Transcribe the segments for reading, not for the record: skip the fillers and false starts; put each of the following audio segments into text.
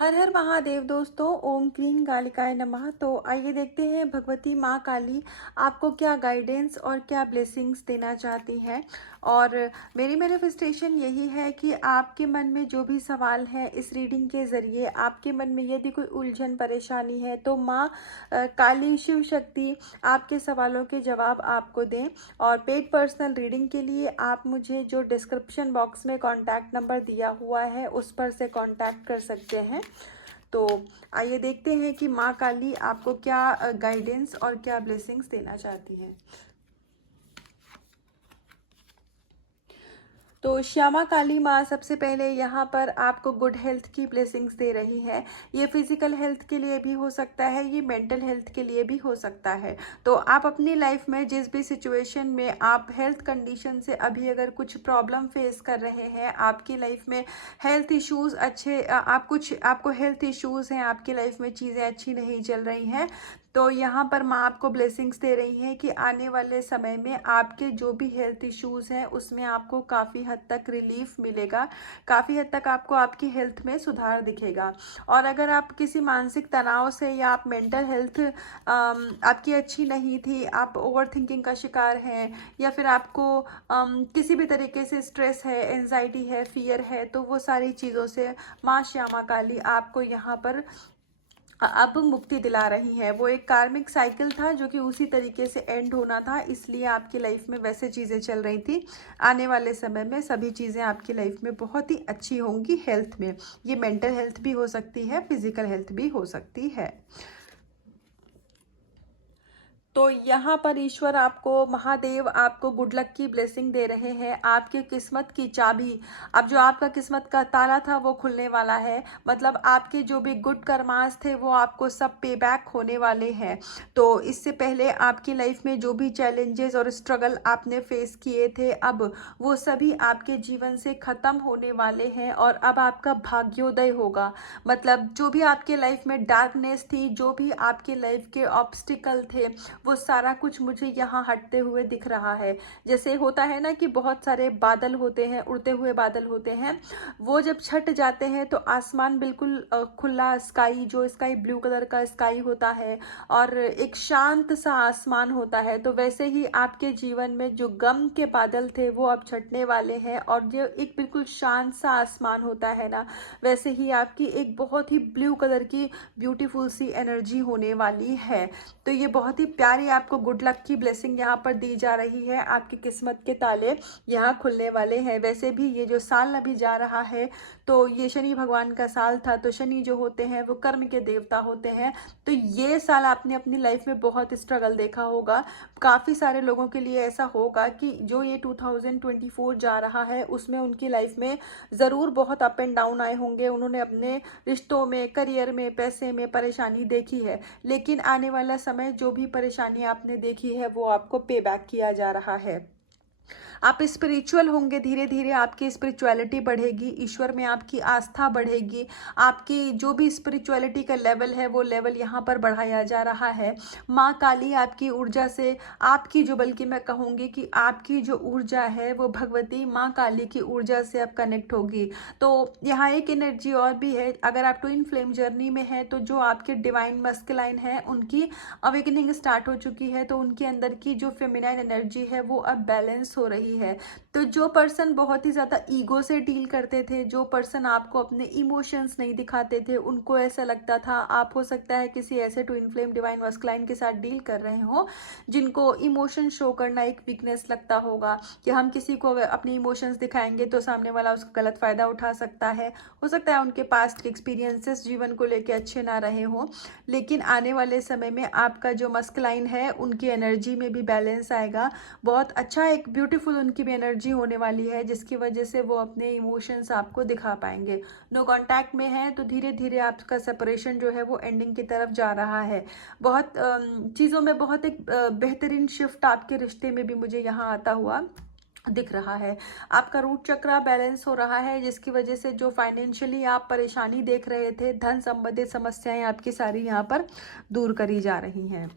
हर हर महादेव दोस्तों, ओम क्लीं कालिकाय नमः। तो आइए देखते हैं भगवती माँ काली आपको क्या गाइडेंस और क्या ब्लेसिंग्स देना चाहती हैं। और मेरी मैनिफेस्टेशन यही है कि आपके मन में जो भी सवाल है इस रीडिंग के ज़रिए, आपके मन में यदि कोई उलझन परेशानी है तो माँ काली शिव शक्ति आपके सवालों के जवाब आपको दें। और पेड पर्सनल रीडिंग के लिए आप मुझे जो डिस्क्रिप्शन बॉक्स में कॉन्टैक्ट नंबर दिया हुआ है उस पर से कॉन्टैक्ट कर सकते हैं। तो आइए देखते हैं कि माँ काली आपको क्या गाइडेंस और क्या ब्लेसिंग्स देना चाहती है। तो श्यामा काली माँ सबसे पहले यहाँ पर आपको गुड हेल्थ की ब्लेसिंग्स दे रही है। ये फिजिकल हेल्थ के लिए भी हो सकता है, ये मेंटल हेल्थ के लिए भी हो सकता है। तो आप अपनी लाइफ में जिस भी सिचुएशन में आप हेल्थ कंडीशन से अभी अगर कुछ प्रॉब्लम फेस कर रहे हैं, आपकी लाइफ में हेल्थ इश्यूज आपको हेल्थ इश्यूज हैं, आपकी लाइफ में चीज़ें अच्छी नहीं चल रही हैं, तो यहाँ पर माँ आपको ब्लेसिंग्स दे रही है कि आने वाले समय में आपके जो भी हेल्थ इश्यूज हैं उसमें आपको काफ़ी हद तक रिलीफ मिलेगा, काफ़ी हद तक आपको आपकी हेल्थ में सुधार दिखेगा। और अगर आप किसी मानसिक तनाव से या आप मेंटल हेल्थ आपकी अच्छी नहीं थी, आप ओवर थिंकिंग का शिकार हैं, या फिर आपको किसी भी तरीके से स्ट्रेस है, एंजाइटी है, फियर है, तो वो सारी चीज़ों से माँ श्यामा काली आपको यहाँ पर अब मुक्ति दिला रही है। वो एक कार्मिक साइकिल था जो कि उसी तरीके से एंड होना था, इसलिए आपकी लाइफ में वैसे चीज़ें चल रही थी। आने वाले समय में सभी चीज़ें आपकी लाइफ में बहुत ही अच्छी होंगी हेल्थ में। ये मेंटल हेल्थ भी हो सकती है, फिजिकल हेल्थ भी हो सकती है। तो यहाँ पर ईश्वर आपको, महादेव आपको गुड लक की ब्लेसिंग दे रहे हैं। आपके किस्मत की चाबी, अब जो आपका किस्मत का ताला था वो खुलने वाला है। मतलब आपके जो भी गुड कर्मास थे वो आपको सब पे बैक होने वाले हैं। तो इससे पहले आपकी लाइफ में जो भी चैलेंजेस और स्ट्रगल आपने फेस किए थे, अब वो सभी आपके जीवन से ख़त्म होने वाले हैं और अब आपका भाग्योदय होगा। मतलब जो भी आपके लाइफ में डार्कनेस थी, जो भी आपके लाइफ के ऑब्स्टिकल थे, वो सारा कुछ मुझे यहाँ हटते हुए दिख रहा है। जैसे होता है ना कि बहुत सारे बादल होते हैं, उड़ते हुए बादल होते हैं, वो जब छट जाते हैं तो आसमान बिल्कुल खुला, स्काई जो स्काई ब्लू कलर का स्काई होता है और एक शांत सा आसमान होता है। तो वैसे ही आपके जीवन में जो गम के बादल थे वो अब छटने वाले हैं और जो एक बिल्कुल शांत सा आसमान होता है ना, वैसे ही आपकी एक बहुत ही ब्लू कलर की ब्यूटीफुल सी एनर्जी होने वाली है। तो ये बहुत ही प्यारी आपको गुड लक की ब्लेसिंग यहाँ पर दी जा रही है। आपकी किस्मत के ताले यहाँ खुलने वाले हैं। वैसे भी ये जो साल अभी जा रहा है तो ये शनि भगवान का साल था, तो शनि जो होते हैं वो कर्म के देवता होते हैं। तो ये साल आपने अपनी लाइफ में बहुत स्ट्रगल देखा होगा। काफ़ी सारे लोगों के लिए ऐसा होगा कि जो ये 2024 जा रहा है उसमें उनकी लाइफ में ज़रूर बहुत अप एंड डाउन आए होंगे। उन्होंने अपने रिश्तों में, करियर में, पैसे में परेशानी देखी है, लेकिन आने वाला समय जो भी परेशानी आपने देखी है वो आपको पे बैक किया जा रहा है। आप स्पिरिचुअल होंगे, धीरे धीरे आपकी स्पिरिचुअलिटी बढ़ेगी, ईश्वर में आपकी आस्था बढ़ेगी। आपकी जो भी स्पिरिचुअलिटी का लेवल है वो लेवल यहाँ पर बढ़ाया जा रहा है। माँ काली आपकी ऊर्जा से, आपकी जो, बल्कि मैं कहूँगी कि आपकी जो ऊर्जा है वो भगवती माँ काली की ऊर्जा से अब कनेक्ट होगी। तो यहाँ एक एनर्जी और भी है, अगर आप ट्विन फ्लेम जर्नी में हैं तो जो आपके डिवाइन मस्कुलाइन है उनकी अवेकनिंग स्टार्ट हो चुकी है, तो उनके अंदर की जो फेमिनाइन एनर्जी है वो अब बैलेंस हो रही है। तो जो पर्सन बहुत ही ज़्यादा ईगो से डील करते थे, जो पर्सन आपको अपने इमोशंस नहीं दिखाते थे, उनको ऐसा लगता था, आप हो सकता है किसी ऐसे ट्विन फ्लेम डिवाइन मस्कुलाइन के साथ डील कर रहे हो जिनको इमोशन शो करना एक वीकनेस लगता होगा कि हम किसी को अपने इमोशंस दिखाएंगे तो सामने वाला उसका गलत फ़ायदा उठा सकता है। हो सकता है उनके पास्ट एक्सपीरियंसेस जीवन को लेकर अच्छे ना रहे हों, लेकिन आने वाले समय में आपका जो मस्कुलाइन है उनकी एनर्जी में भी बैलेंस आएगा। बहुत अच्छा एक ब्यूटीफुल उनकी भी एनर्जी होने वाली है जिसकी वजह से वो अपने इमोशंस आपको दिखा पाएंगे। नो कांटेक्ट में है तो धीरे धीरे आपका सेपरेशन जो है वो एंडिंग की तरफ जा रहा है। बहुत चीज़ों में बहुत एक बेहतरीन शिफ्ट आपके रिश्ते में भी मुझे यहाँ आता हुआ दिख रहा है। आपका रूट चक्रा बैलेंस हो रहा है जिसकी वजह से जो फाइनेंशियली आप परेशानी देख रहे थे, धन संबंधित समस्याएं आपकी सारी यहाँ पर दूर करी जा रही हैं।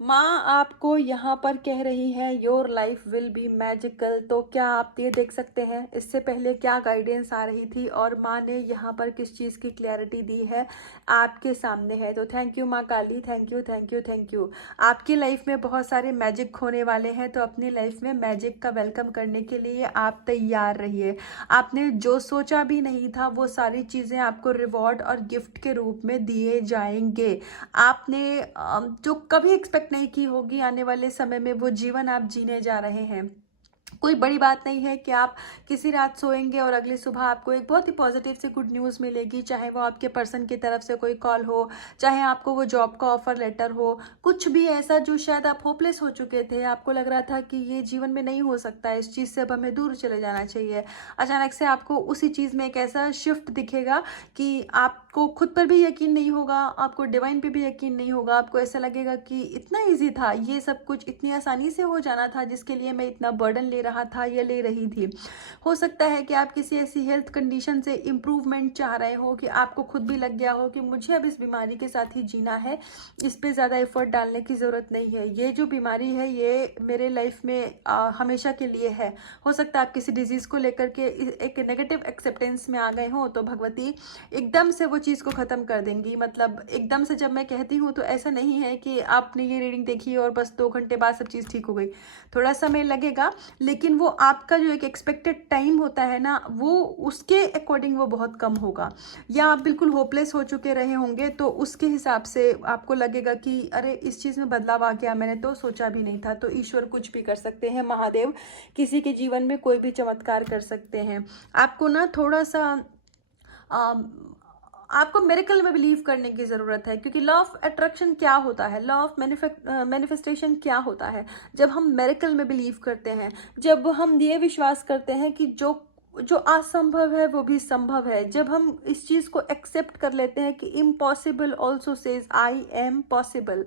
माँ आपको यहाँ पर कह रही है your life will be magical. तो क्या आप ये देख सकते हैं इससे पहले क्या गाइडेंस आ रही थी और माँ ने यहाँ पर किस चीज़ की क्लैरिटी दी है आपके सामने है। तो थैंक यू माँ Kali, thank you thank you thank you. आपकी लाइफ में बहुत सारे मैजिक होने वाले हैं, तो अपनी लाइफ में मैजिक का वेलकम करने के लिए आप तैयार रहिए। आपने जो सोचा भी नहीं था वो सारी चीज़ें आपको रिवॉर्ड और गिफ्ट के रूप में दिए जाएंगे। आपने जो कभी एक्सपेक्ट नहीं की होगी आने वाले समय में वो जीवन आप जीने जा रहे हैं। कोई बड़ी बात नहीं है कि आप किसी रात सोएंगे और अगली सुबह आपको एक बहुत ही पॉजिटिव से गुड न्यूज़ मिलेगी, चाहे वो आपके पर्सन की तरफ से कोई कॉल हो, चाहे आपको वो जॉब का ऑफर लेटर हो, कुछ भी ऐसा जो शायद आप होपलेस हो चुके थे, आपको लग रहा था कि ये जीवन में नहीं हो सकता, इस चीज़ से अब हमें दूर चले जाना चाहिए। अचानक से आपको उसी चीज़ में एक ऐसा शिफ्ट दिखेगा कि आपको खुद पर भी यकीन नहीं होगा, आपको डिवाइन पे भी यकीन नहीं होगा। आपको ऐसा लगेगा कि इतना ईजी था, ये सब कुछ इतनी आसानी से हो जाना था जिसके लिए मैं इतना बर्डन ले रहा था या ले रही थी। हो सकता है कि आप किसी ऐसी हेल्थ कंडीशन से इम्प्रूवमेंट चाह रहे हो कि आपको खुद भी लग गया हो कि मुझे अब इस बीमारी के साथ ही जीना है, इस पे ज़्यादा एफर्ट डालने की ज़रूरत नहीं है, ये जो बीमारी है ये मेरे लाइफ में हमेशा के लिए है। हो सकता है आप किसी डिजीज़ को लेकर के एक नेगेटिव एक्सेप्टेंस में आ गए हो, तो भगवती एकदम से वो चीज़ को ख़त्म कर देंगी। मतलब एकदम से जब मैं कहती हूँ तो ऐसा नहीं है कि आपने ये रीडिंग देखी और बस 2 घंटे बाद सब चीज़ ठीक हो गई। थोड़ा समय लगेगा, लेकिन वो आपका जो एक एक्सपेक्टेड टाइम होता है ना, वो उसके अकॉर्डिंग वो बहुत कम होगा। या आप बिल्कुल होपलेस हो चुके रहे होंगे तो उसके हिसाब से आपको लगेगा कि अरे इस चीज़ में बदलाव आ गया, मैंने तो सोचा भी नहीं था। तो ईश्वर कुछ भी कर सकते हैं, महादेव किसी के जीवन में कोई भी चमत्कार कर सकते हैं। आपको ना थोड़ा सा अम, आपको मिरेकल में बिलीव करने की ज़रूरत है, क्योंकि लॉ ऑफ अट्रैक्शन क्या होता है, लॉ ऑफ मैनिफेस्टेशन क्या होता है। जब हम मिरेकल में बिलीव करते हैं, जब हम ये विश्वास करते हैं कि जो जो असंभव है वो भी संभव है, जब हम इस चीज़ को एक्सेप्ट कर लेते हैं कि impossible also says I am possible.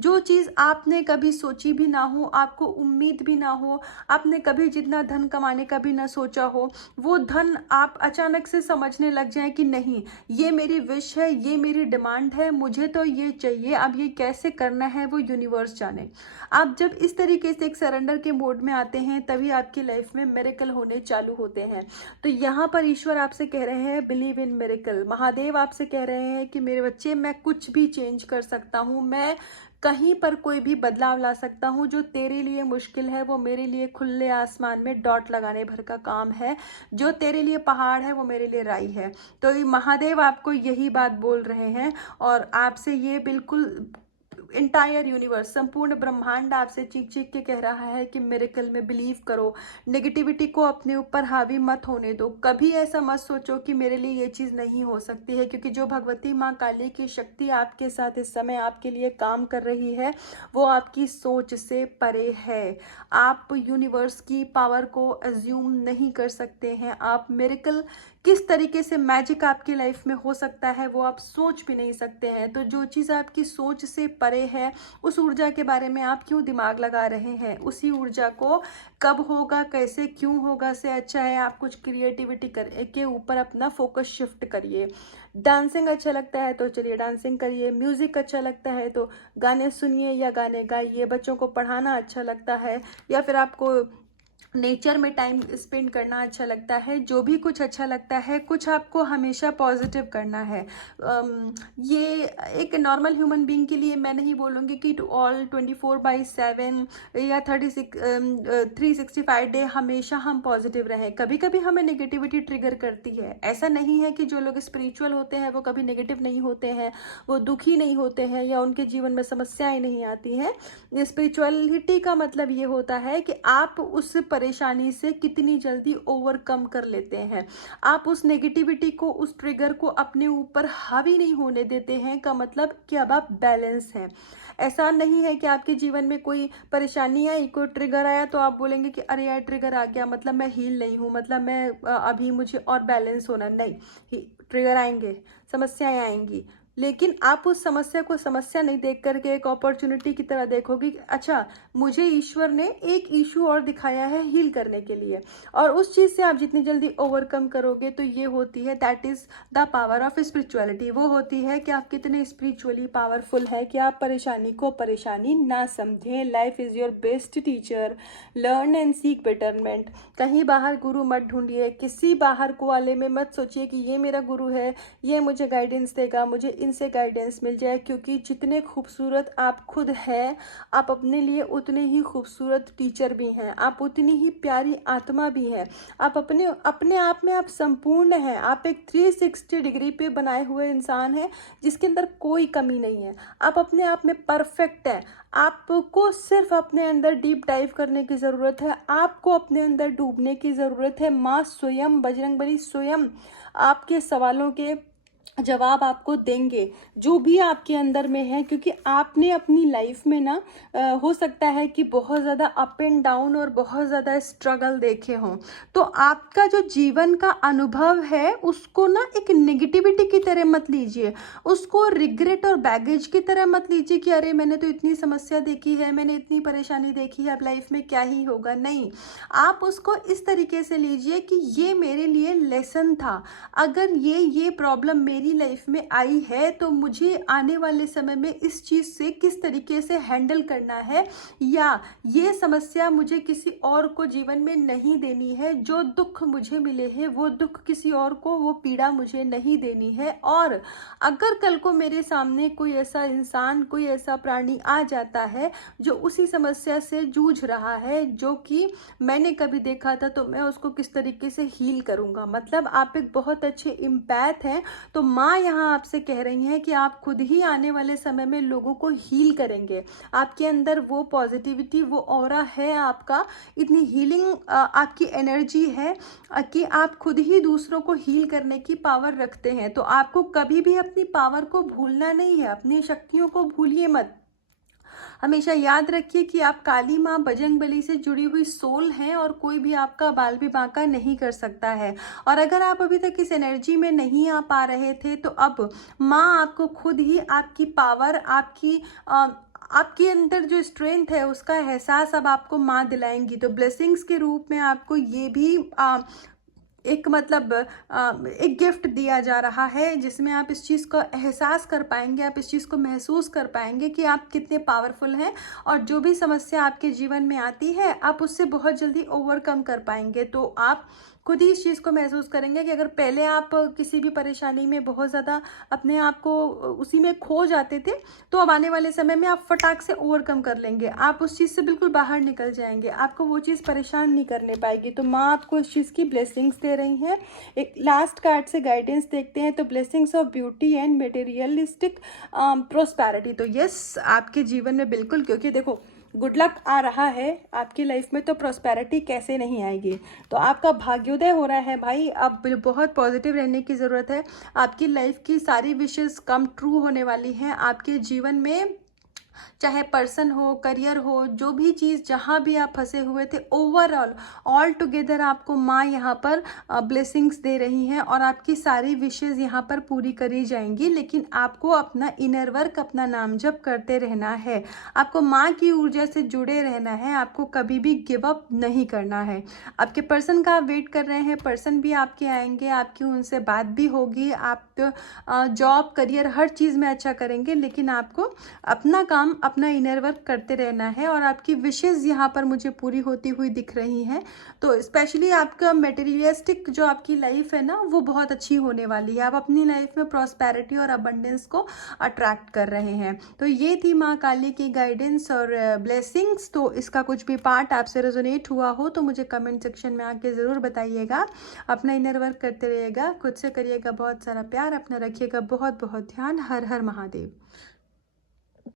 जो चीज़ आपने कभी सोची भी ना हो, आपको उम्मीद भी ना हो, आपने कभी जितना धन कमाने का भी ना सोचा हो, वो धन आप अचानक से समझने लग जाए कि नहीं, ये मेरी विश है, ये मेरी डिमांड है, मुझे तो ये चाहिए, अब ये कैसे करना है वो यूनिवर्स जाने। आप जब इस तरीके से एक सरेंडर के मोड में आते हैं तभी आपकी लाइफ में मिरेकल होने चालू होते हैं। तो यहाँ पर ईश्वर आपसे कह रहे हैं बिलीव इन मिरेकल। महादेव आपसे कह रहे हैं कि मेरे बच्चे मैं कुछ भी चेंज कर सकता हूँ, मैं कहीं पर कोई भी बदलाव ला सकता हूँ। जो तेरे लिए मुश्किल है वो मेरे लिए खुले आसमान में डॉट लगाने भर का काम है, जो तेरे लिए पहाड़ है वो मेरे लिए राई है। तो ये महादेव आपको यही बात बोल रहे हैं और आपसे ये बिल्कुल इंटायर यूनिवर्स, संपूर्ण ब्रह्मांड आपसे चीख चीख के कह रहा है कि मिरेकल में बिलीव करो। नेगेटिविटी को अपने ऊपर हावी मत होने दो। कभी ऐसा मत सोचो कि मेरे लिए ये चीज़ नहीं हो सकती है, क्योंकि जो भगवती माँ काली की शक्ति आपके साथ इस समय आपके लिए काम कर रही है वो आपकी सोच से परे है। आप यूनिवर्स की पावर को अज्यूम नहीं कर सकते हैं। आप मिरेकल किस तरीके से मैजिक आपकी लाइफ में हो सकता है वो आप सोच भी नहीं सकते हैं। तो जो चीज़ आपकी सोच से परे है उस ऊर्जा के बारे में आप क्यों दिमाग लगा रहे हैं। उसी ऊर्जा को कब होगा, कैसे, क्यों होगा से अच्छा है आप कुछ क्रिएटिविटी के ऊपर अपना फोकस शिफ्ट करिए। डांसिंग अच्छा लगता है तो चलिए डांसिंग करिए, म्यूज़िक अच्छा लगता है तो गाने सुनिए या गाने गाइए, बच्चों को पढ़ाना अच्छा लगता है या फिर आपको नेचर में टाइम स्पेंड करना अच्छा लगता है, जो भी कुछ अच्छा लगता है, कुछ आपको हमेशा पॉजिटिव करना है। ये एक नॉर्मल ह्यूमन बीइंग के लिए मैं नहीं बोलूँगी कि टू ऑल 24/7 या 365 डे हमेशा हम पॉजिटिव रहें। कभी कभी हमें नेगेटिविटी ट्रिगर करती है। ऐसा नहीं है कि जो लोग स्पिरिचुअल होते हैं वो कभी नेगेटिव नहीं होते हैं, वो दुखी नहीं होते हैं या उनके जीवन में समस्याएं नहीं आती हैं। स्पिरिचुअलिटी का मतलब ये होता है कि आप उस परेशानी से कितनी जल्दी ओवरकम कर लेते हैं, आप उस नेगेटिविटी को, उस ट्रिगर को अपने ऊपर हावी नहीं होने देते हैं। का मतलब कि अब आप बैलेंस हैं। ऐसा नहीं है कि आपके जीवन में कोई परेशानी आई, कोई ट्रिगर आया तो आप बोलेंगे कि अरे यार ट्रिगर आ गया मतलब मैं हील नहीं हूँ, मतलब मैं अभी मुझे और बैलेंस होना नहीं। ट्रिगर आएंगे, समस्याएं आएंगी, लेकिन आप उस समस्या को समस्या नहीं देख करके एक अपॉर्चुनिटी की तरह देखोगे कि अच्छा, मुझे ईश्वर ने एक इशू और दिखाया है हील करने के लिए। और उस चीज़ से आप जितनी जल्दी ओवरकम करोगे तो ये होती है, that is the power of spirituality. वो होती है कि आप कितने स्पिरिचुअली पावरफुल है कि आप परेशानी को परेशानी ना समझें। Life is your best teacher, learn and seek betterment. कहीं बाहर गुरु मत ढूंढिए, किसी बाहर को वाले में मत सोचिए कि ये मेरा गुरु है, ये मुझे गाइडेंस देगा, मुझे इनसे गाइडेंस मिल जाए। क्योंकि जितने खूबसूरत आप खुद हैं, आप अपने लिए उतने ही खूबसूरत टीचर भी हैं, आप उतनी ही प्यारी आत्मा भी हैं। आप अपने अपने आप में आप संपूर्ण हैं। आप एक 360 डिग्री पे बनाए हुए इंसान हैं जिसके अंदर कोई कमी नहीं है। आप अपने आप में परफेक्ट हैं। आपको सिर्फ अपने अंदर डीप डाइव करने की ज़रूरत है, आपको अपने अंदर डूबने की ज़रूरत है। माँ स्वयं, बजरंगबली स्वयं आपके सवालों के जवाब आपको देंगे, जो भी आपके अंदर में है। क्योंकि आपने अपनी लाइफ में ना हो सकता है कि बहुत ज़्यादा अप एंड डाउन और बहुत ज़्यादा स्ट्रगल देखे हों। तो आपका जो जीवन का अनुभव है उसको ना एक नेगेटिविटी की तरह मत लीजिए, उसको रिग्रेट और बैगेज की तरह मत लीजिए कि अरे मैंने तो इतनी समस्या देखी है, मैंने इतनी परेशानी देखी है, अब लाइफ में क्या ही होगा। नहीं, आप उसको इस तरीके से लीजिए कि ये मेरे लिए लेसन था। अगर ये प्रॉब्लम मेरी लाइफ में आई है तो मुझे आने वाले समय में इस चीज़ से किस तरीके से हैंडल करना है, या ये समस्या मुझे किसी और को जीवन में नहीं देनी है। जो दुख मुझे मिले हैं वो दुख किसी और को, वो पीड़ा मुझे नहीं देनी है। और अगर कल को मेरे सामने कोई ऐसा इंसान, कोई ऐसा प्राणी आ जाता है जो उसी समस्या से जूझ रहा है जो कि मैंने कभी देखा था, तो मैं उसको किस तरीके से हील करूँगा। मतलब आप एक बहुत अच्छे इम्पैथ हैं। तो माँ यहाँ आपसे कह रही हैं कि आप खुद ही आने वाले समय में लोगों को हील करेंगे। आपके अंदर वो पॉजिटिविटी, वो ऑरा है आपका, इतनी हीलिंग आपकी एनर्जी है कि आप खुद ही दूसरों को हील करने की पावर रखते हैं। तो आपको कभी भी अपनी पावर को भूलना नहीं है, अपनी शक्तियों को भूलिए मत। हमेशा याद रखिए कि आप काली माँ बजरंगबली से जुड़ी हुई सोल हैं और कोई भी आपका बाल भी बांका नहीं कर सकता है। और अगर आप अभी तक इस एनर्जी में नहीं आ पा रहे थे तो अब माँ आपको खुद ही आपकी पावर, आपके अंदर जो स्ट्रेंथ है उसका एहसास अब आपको माँ दिलाएंगी। तो ब्लेसिंग्स के रूप में आपको ये भी एक मतलब एक गिफ्ट दिया जा रहा है जिसमें आप इस चीज़ का एहसास कर पाएंगे, आप इस चीज़ को महसूस कर पाएंगे कि आप कितने पावरफुल हैं। और जो भी समस्या आपके जीवन में आती है आप उससे बहुत जल्दी ओवरकम कर पाएंगे। तो आप खुद ही इस चीज़ को महसूस करेंगे कि अगर पहले आप किसी भी परेशानी में बहुत ज़्यादा अपने आप को उसी में खो जाते थे, तो अब आने वाले समय में आप फटाक से ओवरकम कर लेंगे, आप उस चीज़ से बिल्कुल बाहर निकल जाएंगे, आपको वो चीज़ परेशान नहीं करने पाएगी। तो माँ आपको इस चीज़ की ब्लेसिंग्स दे रही हैं। एक लास्ट कार्ड से गाइडेंस देखते हैं। तो blessings of beauty and materialistic prosperity. तो यस, आपके जीवन में बिल्कुल, क्योंकि देखो गुड लक आ रहा है आपकी लाइफ में, तो प्रॉस्पेरिटी कैसे नहीं आएगी। तो आपका भाग्योदय हो रहा है भाई। अब बहुत पॉजिटिव रहने की ज़रूरत है। आपकी लाइफ की सारी विशेस कम ट्रू होने वाली हैं। आपके जीवन में चाहे पर्सन हो, करियर हो, जो भी चीज़ जहाँ भी आप फंसे हुए थे, ओवरऑल ऑल टुगेदर आपको माँ यहाँ पर ब्लेसिंग्स दे रही हैं और आपकी सारी विशेज़ यहाँ पर पूरी करी जाएंगी। लेकिन आपको अपना इनर वर्क, अपना नाम जप करते रहना है, आपको माँ की ऊर्जा से जुड़े रहना है, आपको कभी भी गिव अप नहीं करना है। आपके पर्सन का आप वेट कर रहे हैं, पर्सन भी आपके आएंगे, आपकी उनसे बात भी होगी, आप जॉब, करियर, हर चीज़ में अच्छा करेंगे। लेकिन आपको अपना काम, अपना इनर वर्क करते रहना है। और आपकी विशेज़ यहाँ पर मुझे पूरी होती हुई दिख रही हैं। तो स्पेशली आपका मटेरियलिस्टिक जो आपकी लाइफ है ना, वो बहुत अच्छी होने वाली है। आप अपनी लाइफ में प्रॉस्पेरिटी और अबंडेंस को अट्रैक्ट कर रहे हैं। तो ये थी माँ काली की गाइडेंस और ब्लेसिंग्स। तो इसका कुछ भी पार्ट आपसे रेजोनेट हुआ हो तो मुझे कमेंट सेक्शन में आके ज़रूर बताइएगा। अपना इनर वर्क करते रहिएगा, खुद से करिएगा बहुत सारा प्यार, अपना रखिएगा बहुत बहुत ध्यान। हर हर महादेव।